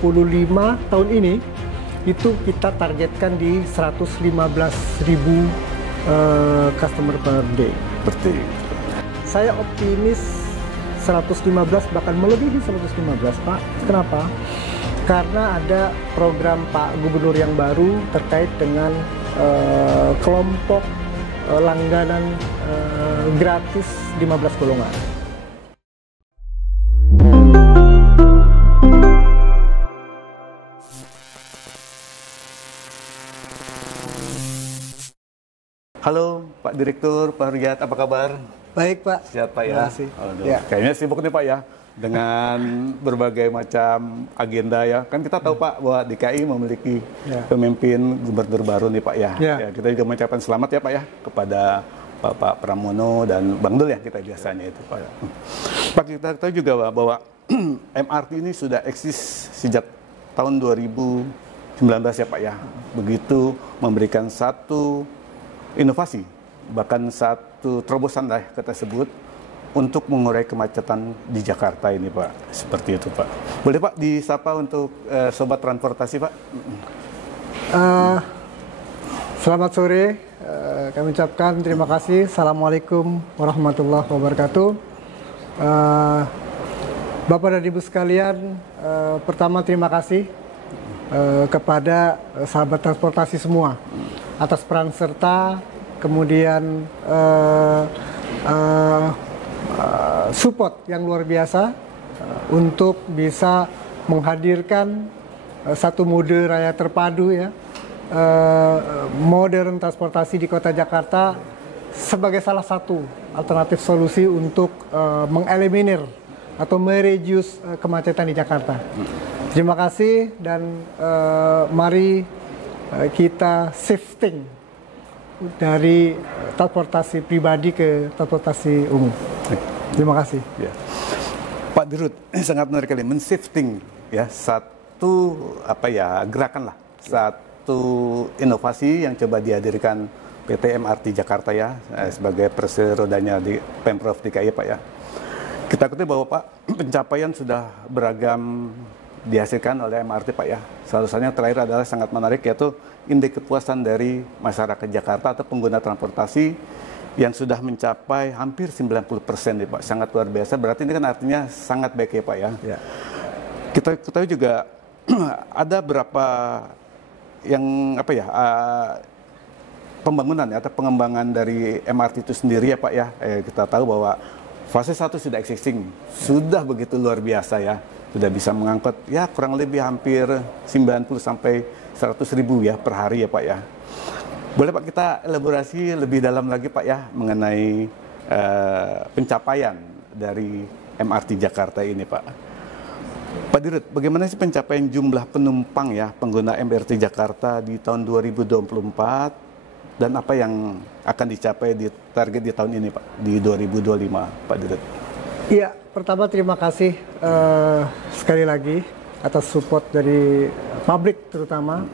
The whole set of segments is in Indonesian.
tahun ini itu kita targetkan di 115.000 customer per day. Seperti Saya optimis 115 bahkan melebihi 115, Pak. Kenapa? Karena ada program Pak Gubernur yang baru terkait dengan kelompok langganan gratis 15 golongan. Halo Pak Direktur, Pak Riyad, apa kabar? Baik, Pak. Sehat Pak ya? Terima kasih. Aduh, Ya. kayaknya sibuk nih Pak ya dengan berbagai macam agenda ya. Kan kita tahu Pak bahwa DKI memiliki pemimpin gubernur baru nih Pak ya. Ya. Kita juga mengucapkan selamat ya Pak ya kepada Bapak Pramono dan Bang Dul ya kita biasanya itu Pak. Pak, kita tahu juga bahwa MRT ini sudah eksis sejak tahun 2019 ya Pak ya. Begitu memberikan satu inovasi, bahkan satu terobosan lah kita sebut untuk mengurai kemacetan di Jakarta ini Pak. Seperti itu Pak. Boleh Pak disapa untuk sobat transportasi Pak? Selamat sore, kami ucapkan terima kasih. Assalamualaikum warahmatullahi wabarakatuh. Bapak dan Ibu sekalian, pertama terima kasih kepada sahabat transportasi semua atas peran serta, kemudian support yang luar biasa untuk bisa menghadirkan satu mode raya terpadu ya, modern transportasi di Kota Jakarta sebagai salah satu alternatif solusi untuk mengeliminir atau mereduce kemacetan di Jakarta. Terima kasih dan mari kita shifting dari transportasi pribadi ke transportasi umum. Terima kasih. Ya. Pak Dirut, sangat menarik kali men-shifting ya satu gerakan lah, satu inovasi yang coba dihadirkan PT MRT Jakarta ya sebagai persi rodanya di Pemprov DKI Pak ya. Kita ketahui bahwa Pak pencapaian sudah beragam dihasilkan oleh MRT Pak ya. Salah satunya terakhir adalah sangat menarik yaitu indeks kepuasan dari masyarakat Jakarta atau pengguna transportasi yang sudah mencapai hampir 90% nih Pak. Sangat luar biasa. Berarti ini kan artinya sangat baik ya Pak ya. Ya. Kita ketahui juga ada berapa yang pembangunan atau pengembangan dari MRT itu sendiri ya Pak ya. Kita tahu bahwa fase 1 sudah existing, sudah begitu luar biasa ya. Sudah bisa mengangkut ya kurang lebih hampir 90 sampai 100 ribu ya per hari ya Pak ya. Boleh Pak kita elaborasi lebih dalam lagi Pak ya mengenai pencapaian dari MRT Jakarta ini Pak. Pak Dirut, bagaimana sih pencapaian jumlah penumpang ya pengguna MRT Jakarta di tahun 2024 dan apa yang akan dicapai di target di tahun ini Pak di 2025 Pak Dirut? Iya, pertama terima kasih sekali lagi atas support dari publik terutama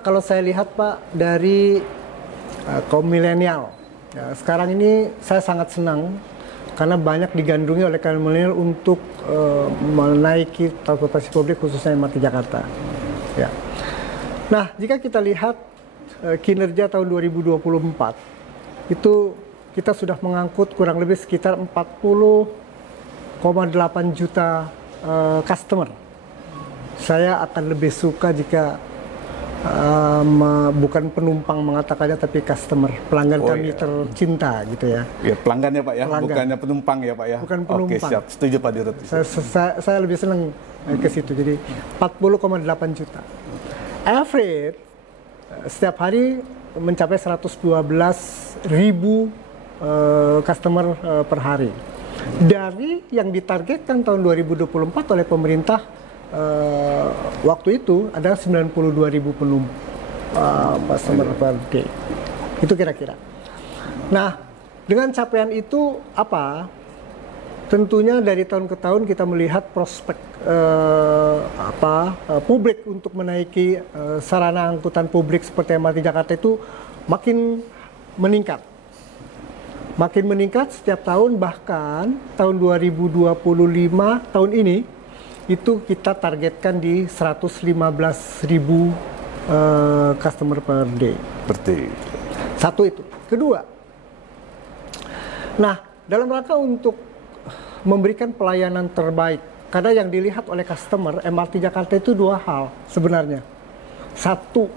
kalau saya lihat Pak dari kaum milenial. Ya, sekarang ini saya sangat senang karena banyak digandrungi oleh kaum milenial untuk menaiki transportasi publik khususnya MRT Jakarta. Ya. Nah, jika kita lihat kinerja tahun 2024 itu kita sudah mengangkut kurang lebih sekitar 40,8 juta customer. Saya akan lebih suka jika bukan penumpang mengatakannya tapi customer, pelanggan kami tercinta gitu ya. Ya pelanggan ya Pak ya, bukannya penumpang ya Pak ya. Bukan penumpang. Oke siap, setuju Pak Dirut. Saya lebih senang ke situ, jadi 40,8 juta. Average setiap hari mencapai 112.000 customer per hari. Dari yang ditargetkan tahun 2024 oleh pemerintah waktu itu ada 92.000 customer per day. Itu kira-kira. Nah, dengan capaian itu apa? Tentunya dari tahun ke tahun kita melihat prospek publik untuk menaiki sarana angkutan publik seperti MRT Jakarta itu makin meningkat. Makin meningkat setiap tahun, bahkan tahun 2025 tahun ini itu kita targetkan di 115.000 customer per day. Satu itu. Kedua, nah dalam rangka untuk memberikan pelayanan terbaik, karena yang dilihat oleh customer MRT Jakarta itu dua hal sebenarnya. Satu,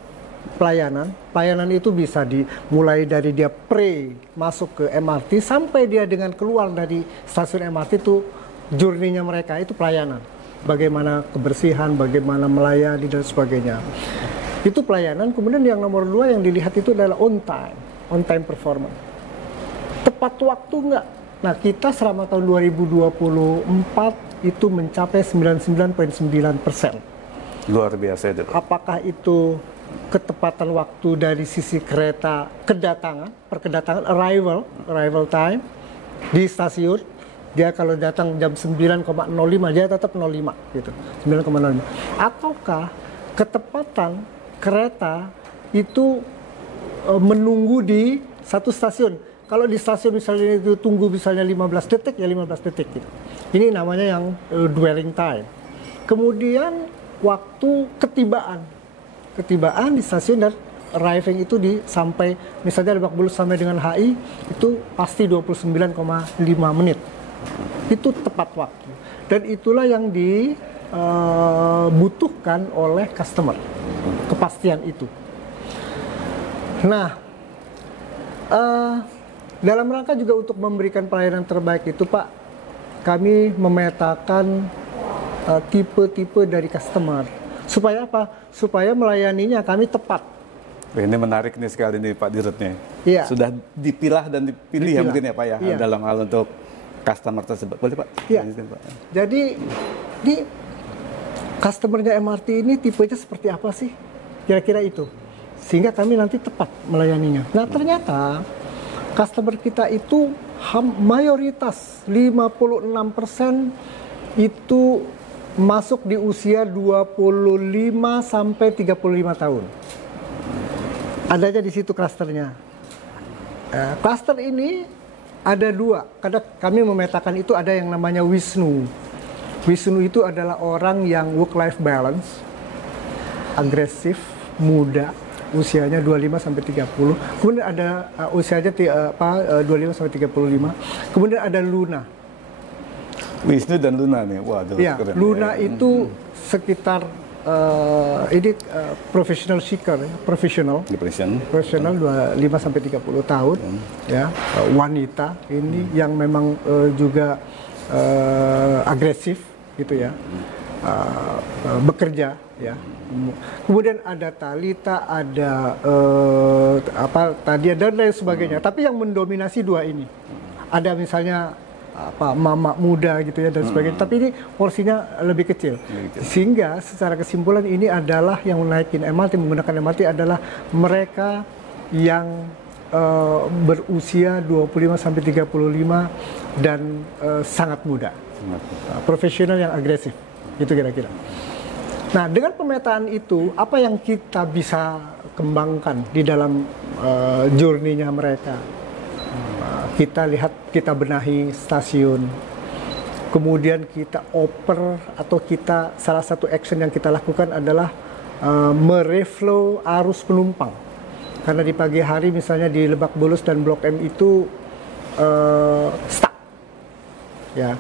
pelayanan itu bisa dimulai dari dia masuk ke MRT sampai dia dengan keluar dari stasiun MRT itu journey-nya mereka itu pelayanan. Bagaimana kebersihan, bagaimana melayani dan sebagainya. Itu pelayanan. Kemudian yang nomor dua yang dilihat itu adalah on time performance. Tepat waktu enggak? Nah, kita selama tahun 2024 itu mencapai 99,9%. Luar biasa itu. Apakah itu ketepatan waktu dari sisi kereta perkedatangan, arrival time di stasiun? Dia kalau datang jam 9,05 dia tetap 05 gitu. 9,05. Ataukah ketepatan kereta itu menunggu di satu stasiun. Kalau di stasiun misalnya itu tunggu misalnya 15 detik ya 15 detik gitu. Ini namanya yang dwelling time. Kemudian waktu ketibaan di stasiun dan arriving itu sampai misalnya Lebak Bulus sampai dengan HI itu pasti 29,5 menit. Itu tepat waktu. Dan itulah yang dibutuhkan oleh customer. Kepastian itu. Nah, dalam rangka juga untuk memberikan pelayanan terbaik itu Pak, kami memetakan tipe-tipe dari customer. Supaya apa? Supaya melayaninya kami tepat. Ini menarik nih sekali nih Pak Dirut nih. Iya. Sudah dipilah dan dipilih ya mungkin ya Pak ya, iya, dalam hal untuk customer tersebut. Boleh Pak? Iya. Jadi di customernya MRT ini tipenya seperti apa sih? Kira-kira itu. Sehingga kami nanti tepat melayaninya. Nah ternyata customer kita itu mayoritas 56% itu masuk di usia 25 sampai 35 tahun. Adanya di situ klasternya. Klaster ini ada dua. Karena kami memetakan itu ada yang namanya Wisnu. Wisnu itu adalah orang yang work-life balance, agresif, muda, usianya 25 sampai 30. Kemudian ada usianya 25 sampai 35. Kemudian ada Luna. Wisnu dan Luna nih. Waduh. Ya, keren. Luna itu sekitar professional seeker, profesional 25 sampai 30 tahun, ya, wanita ini yang memang juga agresif gitu ya, bekerja ya. Kemudian ada Talita, ada dan lain sebagainya. Tapi yang mendominasi dua ini. Ada misalnya mama muda gitu ya dan sebagainya. Tapi ini porsinya lebih kecil. Sehingga secara kesimpulan ini adalah yang menaikin MRT, menggunakan MRT adalah mereka yang berusia 25 sampai 35 dan sangat muda. Profesional yang agresif. Gitu kira-kira. Nah, dengan pemetaan itu, apa yang kita bisa kembangkan di dalam journey-nya mereka? Kita lihat, kita benahi stasiun, kemudian kita oper atau salah satu action yang kita lakukan adalah mereflow arus penumpang. Karena di pagi hari misalnya di Lebak Bulus dan Blok M itu stuck, ya,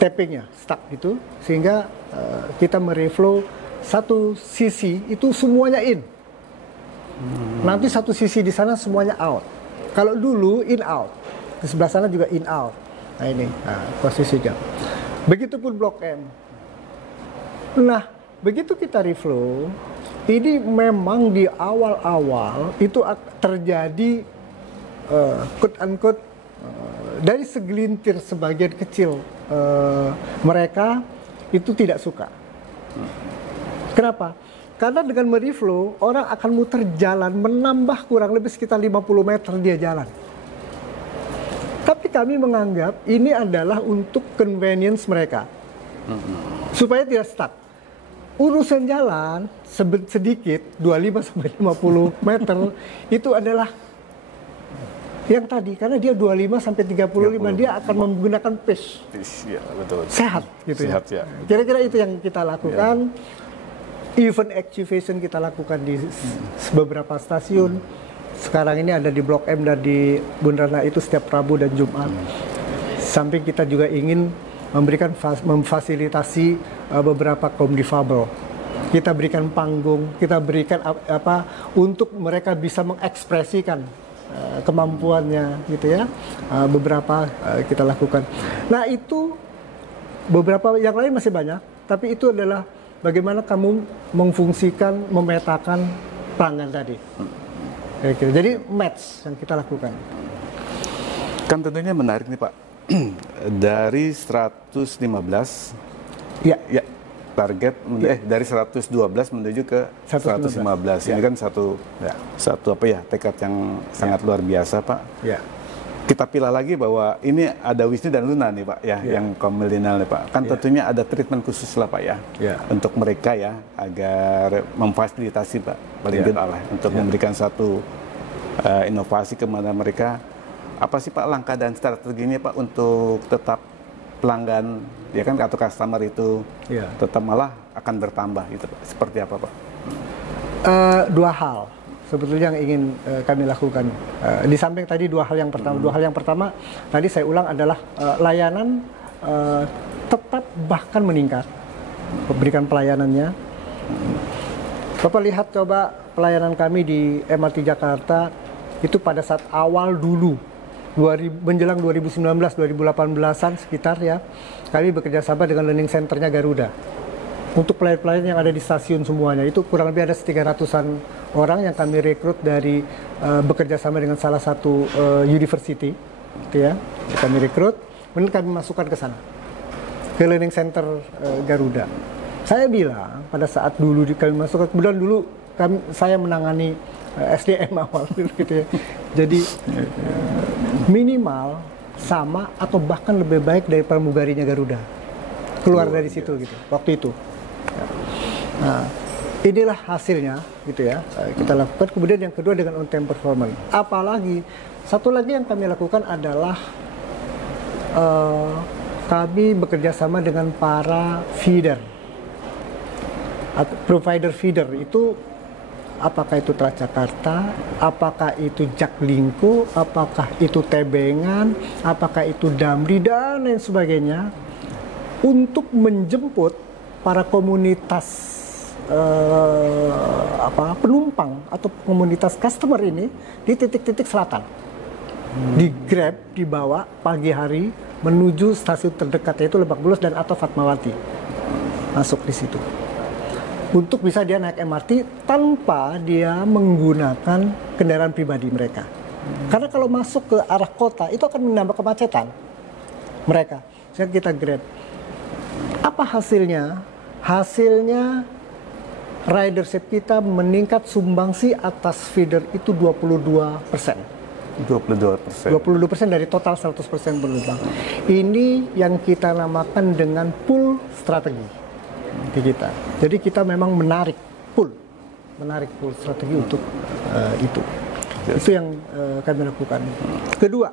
tappingnya stuck gitu, sehingga kita mereflow satu sisi itu semuanya in, nanti satu sisi di sana semuanya out. Kalau dulu in out, di sebelah sana juga in out. Nah ini posisinya. Begitupun Blok M. Nah begitu kita reflow, ini memang di awal-awal itu terjadi quote unquote dari segelintir sebagian kecil mereka itu tidak suka. Kenapa? Karena dengan mereflow, orang akan muter jalan, menambah kurang lebih sekitar 50 meter dia jalan. Tapi kami menganggap ini adalah untuk convenience mereka. Supaya tidak stuck. Urusan jalan sedikit, 25 sampai 50 meter, itu adalah Yang tadi, karena dia 25 sampai 35, dia akan menggunakan pace. Ya, betul. Sehat, gitu Sehat, ya. ya. Kira-kira itu yang kita lakukan. Event activation kita lakukan di beberapa stasiun. Sekarang ini ada di Blok M dan di Bundaran itu setiap Rabu dan Jumat. Samping kita juga ingin memberikan memfasilitasi beberapa kaum difabel. Kita berikan panggung, kita berikan apa untuk mereka bisa mengekspresikan kemampuannya, gitu ya. Beberapa kita lakukan. Nah itu beberapa yang lain masih banyak, tapi itu adalah bagaimana kamu memfungsikan, memetakan pelanggan tadi. Jadi match yang kita lakukan. Kan tentunya menarik nih Pak. Dari 115, ya target dari 112 menuju ke 115. Ini kan satu apa ya, tekad yang sangat luar biasa Pak. Ya. Kita pilih lagi bahwa ini ada Wisnu dan Luna nih Pak ya, yang kaum milenial nih Pak. Kan tentunya ada treatment khusus lah Pak ya, untuk mereka ya, agar memfasilitasi Pak, paling tidak lah, untuk memberikan satu inovasi kepada mereka. Apa sih Pak langkah dan strateginya Pak untuk tetap pelanggan ya kan atau customer itu tetap malah akan bertambah gitu Pak? Seperti apa Pak? Dua hal sebetulnya yang ingin kami lakukan. Di samping tadi dua hal yang pertama tadi saya ulang adalah layanan tetap bahkan meningkat, berikan pelayanannya. Bapak lihat coba pelayanan kami di MRT Jakarta itu pada saat awal dulu menjelang 2019-2018an sekitar ya, kami bekerja sama dengan learning centernya Garuda untuk pelayan-pelayan yang ada di stasiun semuanya. Itu kurang lebih ada 300-an orang yang kami rekrut dari bekerja sama dengan salah satu university, gitu ya. Kami rekrut, kemudian kami masukkan ke sana, ke learning center Garuda. Saya bilang pada saat dulu kami masukkan, kemudian dulu saya menangani SDM awal gitu ya. Jadi minimal sama atau bahkan lebih baik dari pramugarinya Garuda. Keluar dari situ gitu waktu itu. Nah, inilah hasilnya gitu ya. Kita lakukan. Kemudian yang kedua dengan on time performance. Apalagi satu lagi yang kami lakukan adalah kami bekerja sama dengan para feeder. Provider feeder itu apakah itu Transjakarta, apakah itu Jaklingko, apakah itu Tebengan, apakah itu Damri dan lain sebagainya, untuk menjemput para komunitas penumpang atau komunitas customer ini di titik-titik selatan. Di Grab dibawa pagi hari menuju stasiun terdekat, yaitu Lebak Bulus dan atau Fatmawati, masuk di situ. Untuk bisa dia naik MRT tanpa dia menggunakan kendaraan pribadi mereka. Karena kalau masuk ke arah kota itu akan menambah kemacetan mereka. Sehingga kita Grab. Apa hasilnya? Hasilnya ridership kita meningkat, sumbangsi atas feeder itu 22%. 22% dari total 100% penumpang. Ini yang kita namakan dengan pool strategi di kita. Jadi kita memang menarik pool strategi untuk itu. Itu yang kami lakukan. Kedua,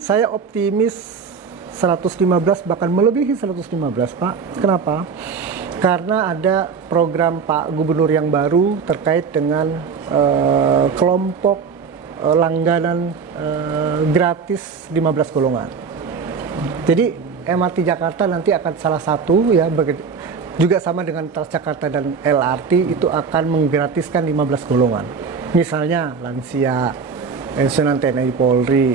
saya optimis 115 bahkan melebihi 115 Pak. Kenapa? Karena ada program Pak Gubernur yang baru terkait dengan kelompok langganan gratis 15 golongan. Jadi MRT Jakarta nanti akan salah satu ya juga sama dengan Transjakarta dan LRT itu akan menggratiskan 15 golongan. Misalnya lansia, pensiunan TNI Polri,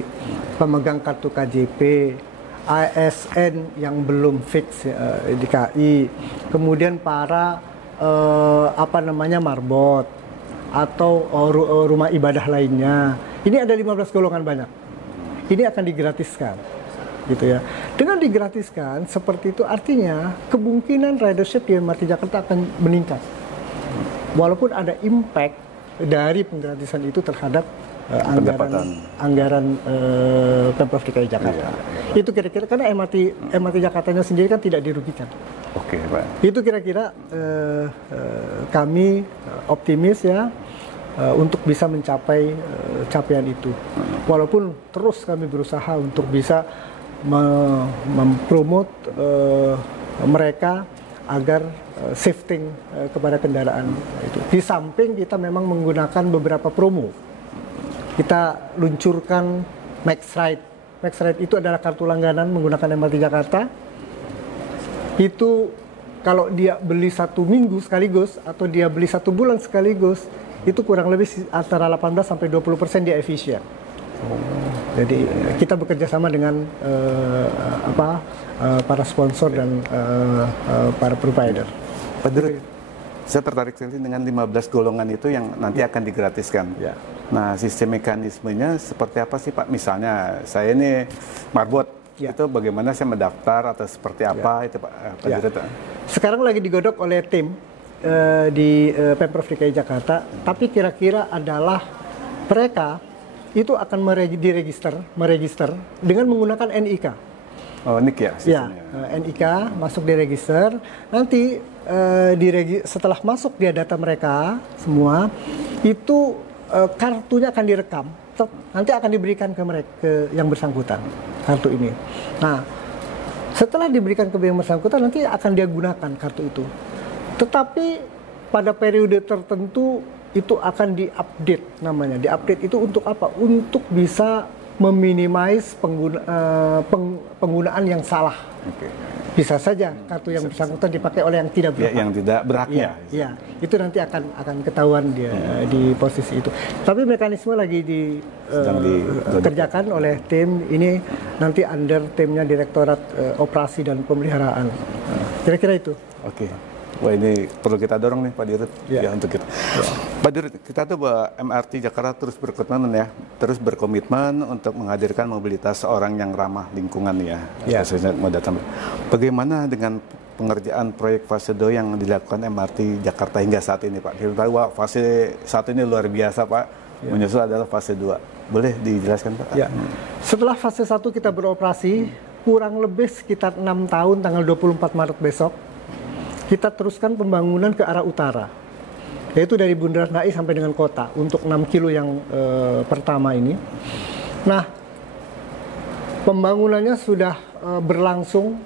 pemegang kartu KJP, ASN yang belum fix di KI, kemudian para marbot atau rumah ibadah lainnya. Ini ada 15 golongan banyak. Ini akan digratiskan. Gitu ya. Dengan digratiskan seperti itu artinya kemungkinan ridership di MRT Jakarta akan meningkat. Walaupun ada impact dari penggratisan itu terhadap anggaran Pemprov DKI Jakarta. Itu kira-kira karena MRT Jakartanya sendiri kan tidak dirugikan. Oke, Pak. Itu kira-kira kami optimis ya. untuk bisa mencapai capaian itu. Walaupun terus kami berusaha untuk bisa mempromot mereka agar shifting kepada kendaraan itu. Di samping kita memang menggunakan beberapa promo. Kita luncurkan Max Ride. Max Ride itu adalah kartu langganan menggunakan MRT Jakarta. Itu kalau dia beli 1 minggu sekaligus atau dia beli 1 bulan sekaligus, itu kurang lebih antara 18 sampai 20% dia efisien. Jadi kita bekerja sama dengan para sponsor dan para provider. Pak Dirut, saya tertarik sekali dengan 15 golongan itu yang nanti akan digratiskan. Ya. Nah, sistem mekanismenya seperti apa sih Pak? Misalnya saya ini marbot, itu bagaimana saya mendaftar atau seperti apa itu Pak Dirut? Sekarang lagi digodok oleh tim di Pemprov DKI Jakarta, tapi kira-kira adalah mereka itu akan meregister dengan menggunakan NIK. Oh, NIK ya? Ya, NIK masuk di register. Nanti setelah masuk dia data mereka semua, itu kartunya akan direkam. Nanti akan diberikan ke mereka, ke yang bersangkutan, kartu ini. Nah, setelah diberikan ke yang bersangkutan, nanti akan dia gunakan kartu itu. Tetapi pada periode tertentu itu akan diupdate namanya. Diupdate itu untuk apa? Untuk bisa meminimais penggunaan yang salah. Bisa saja kartu yang bersangkutan dipakai oleh yang tidak berhak. Yang tidak berhaknya. Ya, itu nanti akan ketahuan dia di posisi itu. Tapi mekanisme lagi dikerjakan oleh tim ini, nanti under timnya Direktorat Operasi dan Pemeliharaan. Kira-kira itu. Oke. Wah, ini perlu kita dorong nih Pak Dirut ya untuk kita. Pak Dirut, kita tuh bahwa MRT Jakarta terus berkomitmen untuk menghadirkan mobilitas orang yang ramah lingkungan khususnya moda transportasi. Bagaimana dengan pengerjaan proyek fase 2 yang dilakukan MRT Jakarta hingga saat ini Pak? Kita tahu bahwa fase 1 ini luar biasa Pak, menyusul adalah fase 2. Boleh dijelaskan Pak? Ya. Setelah fase 1 kita beroperasi, kurang lebih sekitar 6 tahun tanggal 24 Maret besok, kita teruskan pembangunan ke arah utara, yaitu dari Bundaran HI sampai dengan kota untuk 6 kilo yang pertama ini. Nah, pembangunannya sudah berlangsung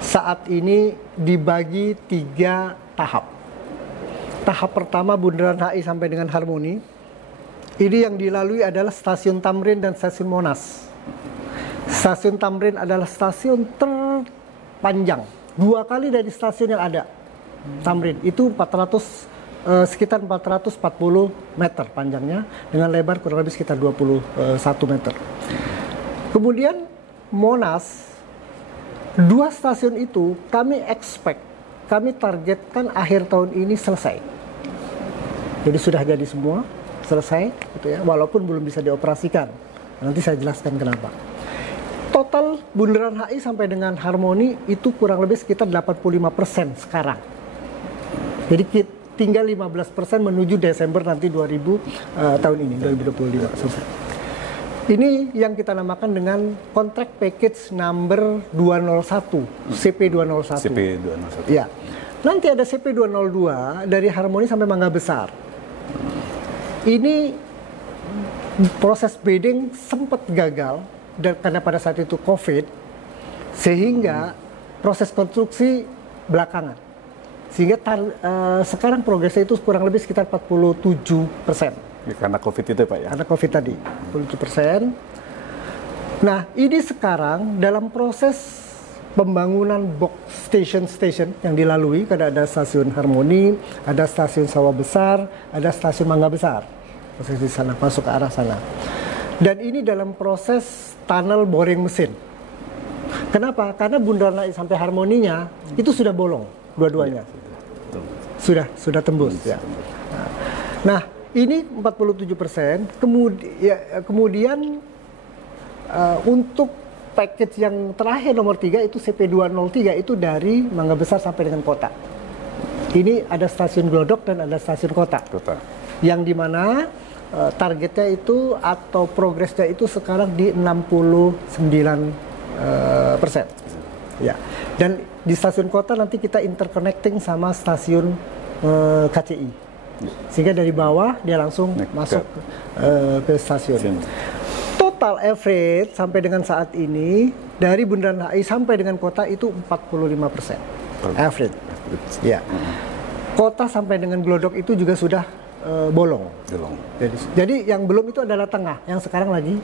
saat ini dibagi 3 tahap. Tahap pertama Bundaran HI sampai dengan Harmoni. Ini yang dilalui adalah Stasiun Tamrin dan Stasiun Monas. Stasiun Tamrin adalah stasiun panjang, 2 kali dari stasiun yang ada. Tamrin itu sekitar 440 meter panjangnya, dengan lebar kurang lebih sekitar 21 meter. Kemudian Monas, 2 stasiun itu kami targetkan akhir tahun ini selesai. Jadi sudah jadi semua, selesai gitu ya, walaupun belum bisa dioperasikan. Nanti saya jelaskan kenapa. Total Bundaran HI sampai dengan Harmoni itu kurang lebih sekitar 85% sekarang. Jadi tinggal 15% menuju Desember nanti tahun ini, 2025 selesai. Ini yang kita namakan dengan Contract Package Number 201, CP201. CP201. Ya. Nanti ada CP202 dari Harmoni sampai Mangga Besar. Ini proses bidding sempat gagal, dan karena pada saat itu COVID, sehingga proses konstruksi belakangan. Sehingga sekarang progresnya itu kurang lebih sekitar 47%. Ya, karena COVID itu Pak ya? Karena COVID tadi, 47%. Nah, ini sekarang dalam proses pembangunan box station yang dilalui, karena ada stasiun Harmoni, ada stasiun Sawah Besar, ada stasiun Mangga Besar. Proses di sana, masuk ke arah sana. Dan ini dalam proses tunnel boring mesin. Kenapa? Karena Bundaran HI sampai Harmoninya itu sudah bolong dua-duanya. Sudah tembus. Ya. Nah, ini 47%. Kemudian untuk package yang terakhir nomor 3 itu CP203 itu dari Mangga Besar sampai dengan kota. Ini ada stasiun Glodok dan ada stasiun kota. Yang dimana targetnya itu atau progresnya itu sekarang di 69%. Ya. Dan di stasiun kota nanti kita interconnecting sama stasiun KCI. Sehingga dari bawah dia langsung masuk ke stasiun. Total average sampai dengan saat ini dari Bundaran HI sampai dengan kota itu 45% average. Ya. Kota sampai dengan Glodok itu juga sudah bolong. Jadi yang belum itu adalah tengah, yang sekarang lagi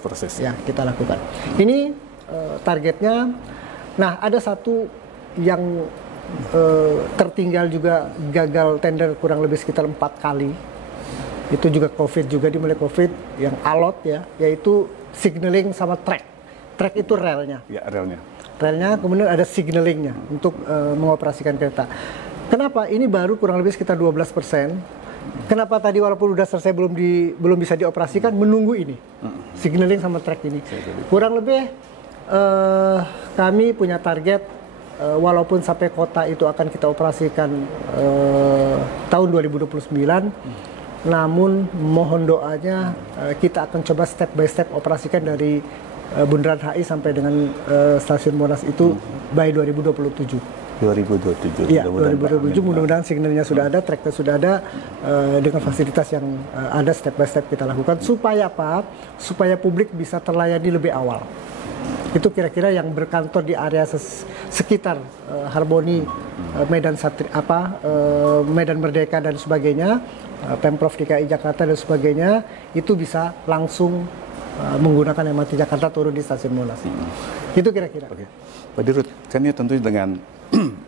proses. Ya, kita lakukan. Ini targetnya. Nah, ada satu yang tertinggal juga, gagal tender kurang lebih sekitar 4 kali. Itu juga COVID, juga dimulai COVID yang alot ya, yaitu signaling sama track. Track itu relnya. Ya, relnya, kemudian ada signalingnya untuk mengoperasikan kereta. Kenapa? Ini baru kurang lebih sekitar 12%. Kenapa tadi walaupun udah selesai belum bisa dioperasikan, menunggu ini. Signaling sama track ini. Kurang lebih kami punya target walaupun sampai kota itu akan kita operasikan tahun 2029, namun mohon doanya kita akan coba step by step operasikan dari Bundaran HI sampai dengan stasiun Monas itu by 2027. 2027. Iya, 2027 mudah-mudahan signalnya sudah ada, tracknya sudah ada, dengan fasilitas yang ada step by step kita lakukan supaya apa? Supaya publik bisa terlayani lebih awal. Itu kira-kira yang berkantor di area sekitar Harmoni, Medan Medan Merdeka dan sebagainya, Pemprov DKI Jakarta dan sebagainya, itu bisa langsung menggunakan MRT Jakarta turun di stasiun Monas. Itu kira-kira. Oke. Pak Dirut, kan ini tentu dengan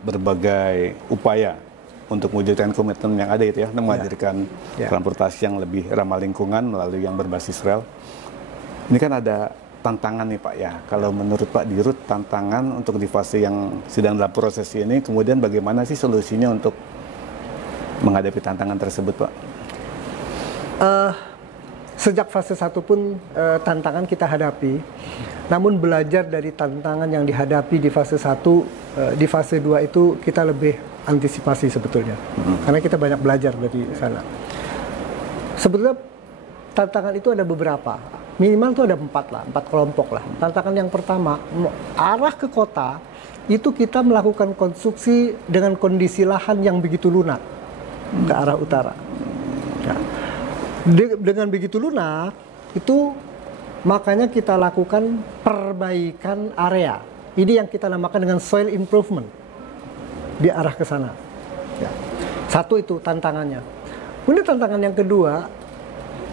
berbagai upaya untuk mewujudkan komitmen yang ada itu ya, menghadirkan transportasi yang lebih ramah lingkungan melalui yang berbasis rel. Ini kan ada tantangan nih Pak ya. Kalau menurut Pak Dirut, tantangan untuk di fase yang sedang dalam proses ini, kemudian bagaimana sih solusinya untuk menghadapi tantangan tersebut Pak? Sejak fase 1 pun tantangan kita hadapi, namun belajar dari tantangan yang dihadapi di fase 1, di fase 2 itu kita lebih antisipasi sebetulnya. Karena kita banyak belajar dari sana. Sebetulnya tantangan itu ada beberapa, minimal itu ada 4 kelompok lah. Tantangan yang pertama, arah ke kota, itu kita melakukan konstruksi dengan kondisi lahan yang begitu lunak ke arah utara. Ya. Dengan begitu lunak, itu makanya kita lakukan perbaikan area. Ini yang kita namakan dengan soil improvement di arah ke sana. Ya. Satu itu tantangannya. Kemudian tantangan yang kedua,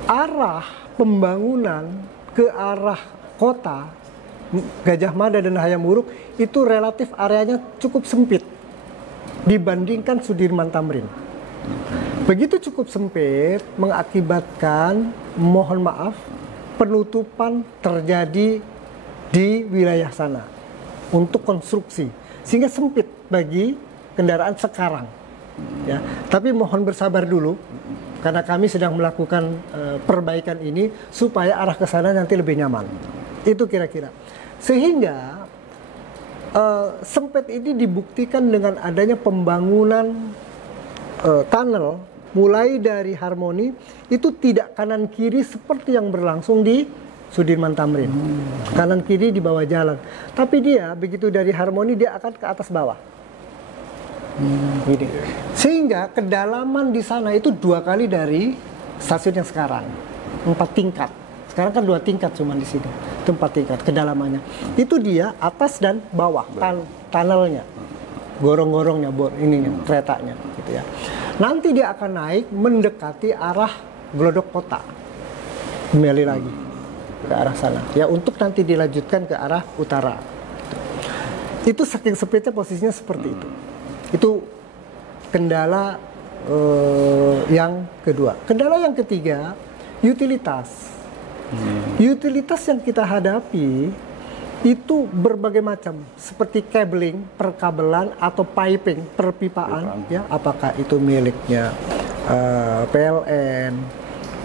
arah pembangunan ke arah kota Gajah Mada dan Hayam Wuruk itu relatif areanya cukup sempit dibandingkan Sudirman Tamrin. Begitu cukup sempit mengakibatkan, mohon maaf, penutupan terjadi di wilayah sana untuk konstruksi, sehingga sempit bagi kendaraan sekarang. Ya, tapi mohon bersabar dulu karena kami sedang melakukan perbaikan ini supaya arah ke sana nanti lebih nyaman. Itu kira-kira. Sehingga sempit ini dibuktikan dengan adanya pembangunan tunnel mulai dari Harmoni itu tidak kanan kiri seperti yang berlangsung di Sudirman Tamrin. Kanan kiri di bawah jalan. Tapi dia begitu dari Harmoni dia akan ke atas bawah. Gini. Sehingga kedalaman di sana itu 2 kali dari stasiun yang sekarang. 4 tingkat. Sekarang kan 2 tingkat cuma di sini. Itu 4 tingkat kedalamannya. Itu dia atas dan bawah tunnelnya. Gorong-gorongnya, keretanya gitu ya. Nanti dia akan naik mendekati arah Glodok Kota. Kembali lagi ke arah sana. Ya, untuk nanti dilanjutkan ke arah utara. Itu saking sempitnya posisinya seperti itu. Itu kendala yang kedua. Kendala yang ketiga, utilitas. Utilitas yang kita hadapi itu berbagai macam, seperti cabling, perkabelan atau piping, perpipaan, ya, apakah itu miliknya PLN,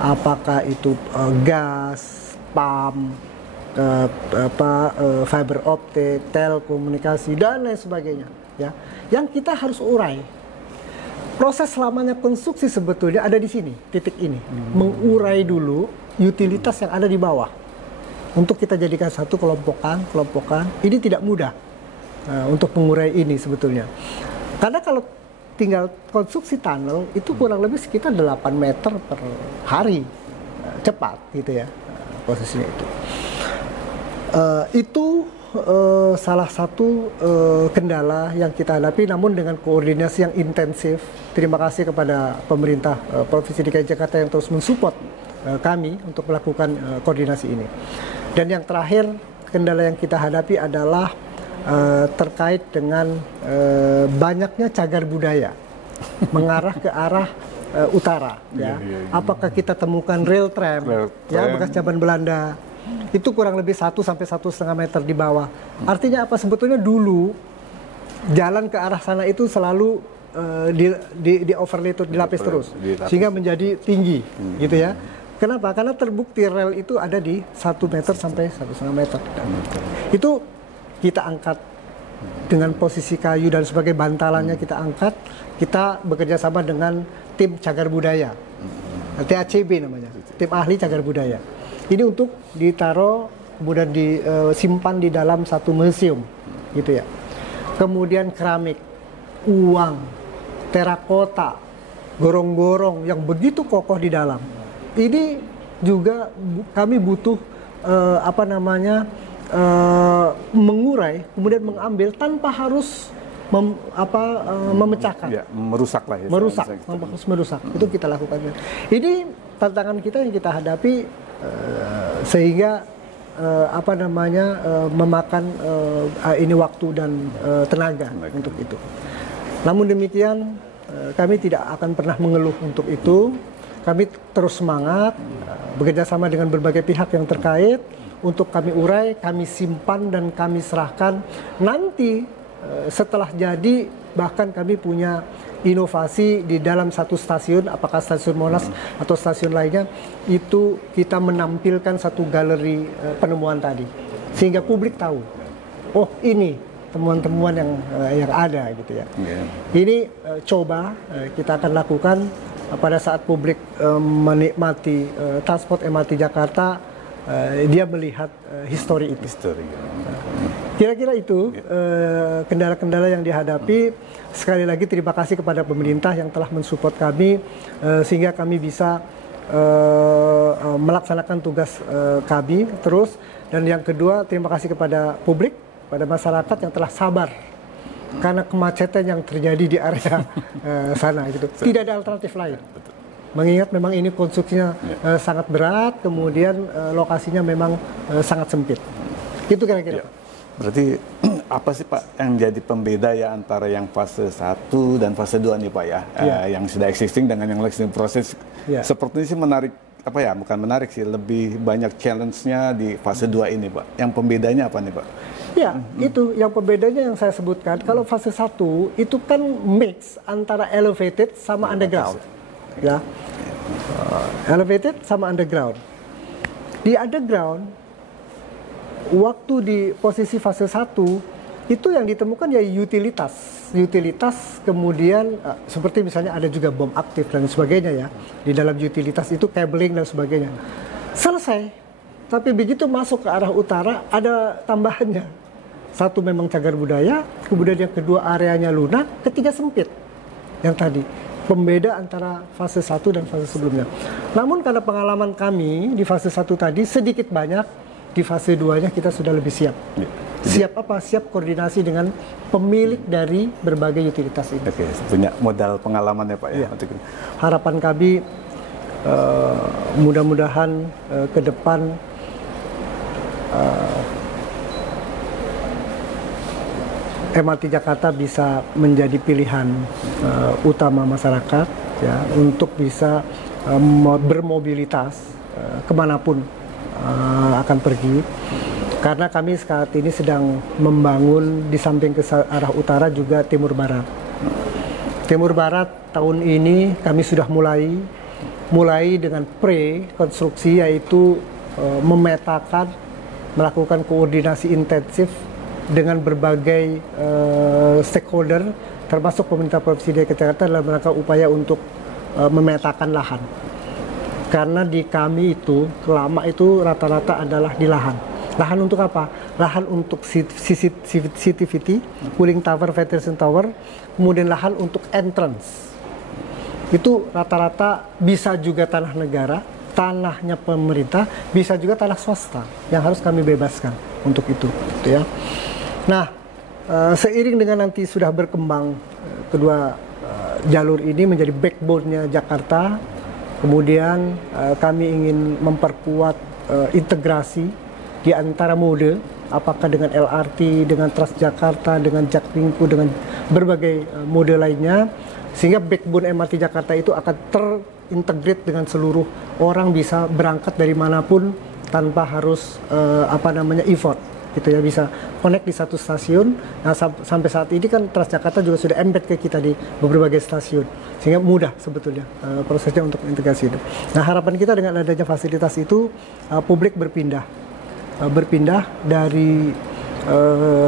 apakah itu gas, PAM, fiber optik, telekomunikasi dan lain sebagainya, ya, yang kita harus urai. Proses lamanya konstruksi sebetulnya ada di sini, titik ini, mengurai dulu utilitas yang ada di bawah. Untuk kita jadikan satu kelompokan, ini tidak mudah untuk mengurai ini sebetulnya. Karena kalau tinggal konstruksi tunnel itu kurang lebih sekitar 8 meter per hari, cepat gitu ya posisinya itu. Itu salah satu kendala yang kita hadapi, namun dengan koordinasi yang intensif. Terima kasih kepada pemerintah Provinsi DKI Jakarta yang terus mensupport kami untuk melakukan koordinasi ini. Dan yang terakhir, kendala yang kita hadapi adalah terkait dengan banyaknya cagar budaya mengarah ke arah utara. Ya. Apakah kita temukan rel tram, ya bekas zaman Belanda, itu kurang lebih 1 sampai 1,5 meter di bawah. Artinya apa? Sebetulnya dulu jalan ke arah sana itu selalu di overlay itu dilapis terus, sehingga menjadi tinggi, gitu ya. Kenapa? Karena terbukti rel itu ada di 1 meter sampai 1,5 meter. Itu kita angkat dengan posisi kayu dan sebagai bantalannya kita angkat. Kita bekerja sama dengan tim cagar budaya, TACB namanya, tim ahli cagar budaya. Ini untuk ditaruh kemudian disimpan di dalam satu museum, gitu ya. Kemudian keramik, uang, terakota, gorong-gorong yang begitu kokoh di dalam. Ini juga kami butuh mengurai, kemudian mengambil tanpa harus memecahkan, ya, merusak lah ya. Harus merusak. Itu kita lakukan. Ini tantangan kita yang kita hadapi, sehingga memakan ini waktu dan tenaga untuk itu. Namun demikian, kami tidak akan pernah mengeluh untuk itu. Kami terus semangat, bekerja sama dengan berbagai pihak yang terkait untuk kami urai, kami simpan dan kami serahkan. Nanti setelah jadi, bahkan kami punya inovasi di dalam satu stasiun, apakah stasiun Monas atau stasiun lainnya, itu kita menampilkan satu galeri penemuan tadi, sehingga publik tahu, oh ini temuan-temuan yang ada gitu ya. Ini kita akan lakukan pada saat publik menikmati transport MRT Jakarta, dia melihat histori itu. Kira-kira itu kendala-kendala yang dihadapi. Sekali lagi terima kasih kepada pemerintah yang telah mensupport kami, sehingga kami bisa melaksanakan tugas kami terus. Dan yang kedua, terima kasih kepada publik, pada masyarakat yang telah sabar karena kemacetan yang terjadi di area sana gitu. Tidak ada alternatif lain. Mengingat memang ini konstruksinya sangat berat, kemudian lokasinya memang sangat sempit. Itu kira-kira. Berarti apa sih Pak yang jadi pembeda ya antara yang fase 1 dan fase 2 nih Pak ya? Yang sudah existing dengan yang lagi proses. Sepertinya sih menarik, bukan menarik sih, lebih banyak challenge-nya di fase 2 ini Pak. Yang pembedanya apa nih Pak? Ya, itu yang pembedanya yang saya sebutkan. Kalau fase 1 itu kan mix antara elevated sama underground. Ya, elevated sama underground. Di underground, waktu di posisi fase 1 itu yang ditemukan ya utilitas, kemudian seperti misalnya ada juga bom aktif dan sebagainya ya. Di dalam utilitas itu cabling dan sebagainya. Selesai. Tapi begitu masuk ke arah utara ada tambahannya. Satu memang cagar budaya, kemudian yang kedua areanya lunak, ketiga sempit. Yang tadi pembeda antara fase 1 dan fase sebelumnya. Namun karena pengalaman kami di fase 1 tadi sedikit banyak, di fase 2-nya kita sudah lebih siap. Siap apa? Siap koordinasi dengan pemilik dari berbagai utilitas ini. Oke, punya modal pengalaman ya Pak ya. Harapan kami mudah-mudahan ke depan MRT Jakarta bisa menjadi pilihan utama masyarakat ya, untuk bisa bermobilitas kemanapun akan pergi. Karena kami saat ini sedang membangun di samping ke arah utara juga Timur Barat. Timur Barat tahun ini kami sudah mulai dengan pre-konstruksi, yaitu memetakan, melakukan koordinasi intensif dengan berbagai stakeholder, termasuk pemerintah Provinsi DKI Jakarta dalam rangka upaya untuk memetakan lahan. Karena di kami itu, kelama itu rata-rata adalah di lahan. Lahan untuk apa? Lahan untuk CCTV, cooling tower, ventilation tower, kemudian lahan untuk entrance. Itu rata-rata bisa juga tanah negara, tanahnya pemerintah, bisa juga tanah swasta yang harus kami bebaskan untuk itu, gitu ya. Nah, seiring dengan nanti sudah berkembang kedua jalur ini menjadi backbone-nya Jakarta, kemudian kami ingin memperkuat integrasi di antara mode, apakah dengan LRT, dengan Transjakarta, dengan Jaklingko, dengan berbagai mode lainnya, sehingga backbone MRT Jakarta itu akan terintegrate dengan seluruh orang, bisa berangkat dari manapun tanpa harus effort, gitu ya, bisa connect di satu stasiun. Nah, sampai saat ini kan Transjakarta juga sudah embed ke kita di berbagai stasiun, sehingga mudah sebetulnya prosesnya untuk integrasi itu. Nah, harapan kita dengan adanya fasilitas itu, publik berpindah dari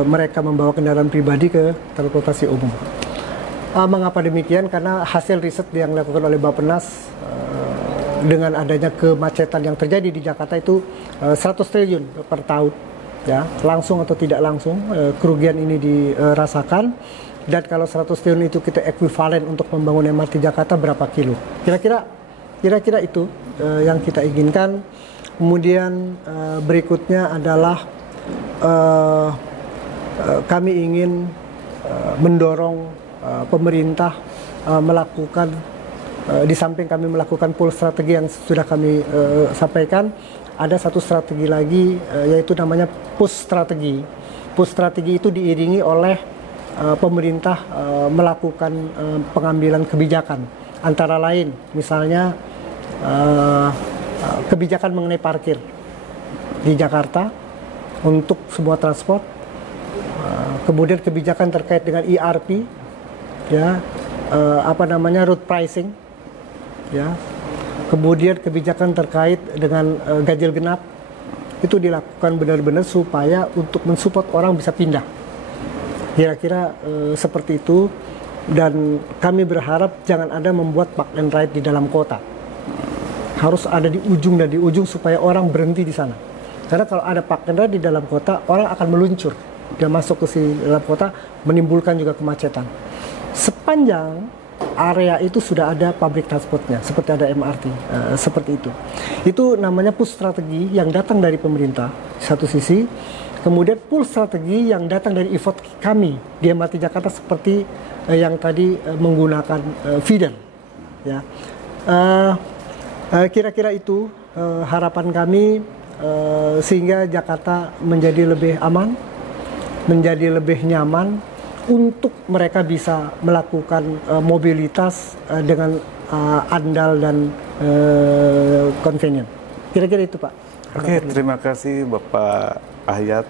mereka membawa kendaraan pribadi ke transportasi umum. Mengapa demikian? Karena hasil riset yang dilakukan oleh Bappenas dengan adanya kemacetan yang terjadi di Jakarta itu 100 triliun per tahun, ya, langsung atau tidak langsung kerugian ini dirasakan. Dan kalau 100 triliun itu kita ekuivalen untuk membangun MRT Jakarta berapa kilo? Kira-kira itu yang kita inginkan. Kemudian berikutnya adalah kami ingin mendorong pemerintah melakukan, di samping kami melakukan pool strategi yang sudah kami sampaikan, ada satu strategi lagi, yaitu namanya push strategi. Push strategi itu diiringi oleh pemerintah melakukan pengambilan kebijakan, antara lain misalnya kebijakan mengenai parkir di Jakarta untuk semua transport, kemudian kebijakan terkait dengan ERP, ya, route pricing, ya, kemudian kebijakan terkait dengan ganjil genap, itu dilakukan benar-benar supaya untuk mensupport orang bisa pindah. Kira-kira seperti itu. Dan kami berharap jangan ada membuat park and ride di dalam kota. Harus ada di ujung dan di ujung supaya orang berhenti di sana. Karena kalau ada park and ride di dalam kota, orang akan meluncur. Dia masuk ke dalam kota, menimbulkan juga kemacetan. Sepanjang area itu sudah ada public transportnya, seperti ada MRT, seperti itu. Itu namanya push strategi yang datang dari pemerintah, satu sisi. Kemudian pull strategi yang datang dari effort kami di MRT Jakarta, seperti yang tadi menggunakan feeder, ya. Kira-kira itu harapan kami, sehingga Jakarta menjadi lebih aman, menjadi lebih nyaman untuk mereka bisa melakukan mobilitas dengan andal dan convenient. Kira-kira itu, Pak. Oke, terima kasih Bapak Ahyat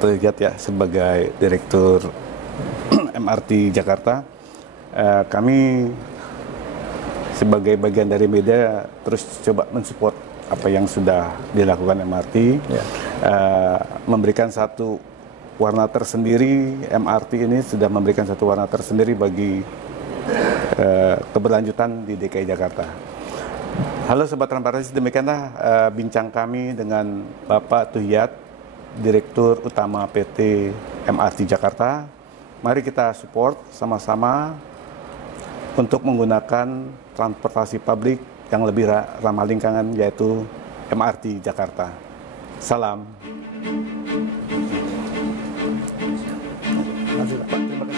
Terlihat ya sebagai Direktur MRT Jakarta. Kami sebagai bagian dari media terus coba mensupport apa yang sudah dilakukan MRT, ya. Memberikan satu warna tersendiri. MRT ini sudah memberikan satu warna tersendiri bagi keberlanjutan di DKI Jakarta. Halo Sobat Transparansi, demikianlah bincang kami dengan Bapak Tuhiyat, Direktur Utama PT MRT Jakarta. Mari kita support sama-sama untuk menggunakan transportasi publik yang lebih ramah lingkungan, yaitu MRT Jakarta. Salam. Terima kasih, Pak. Terima kasih.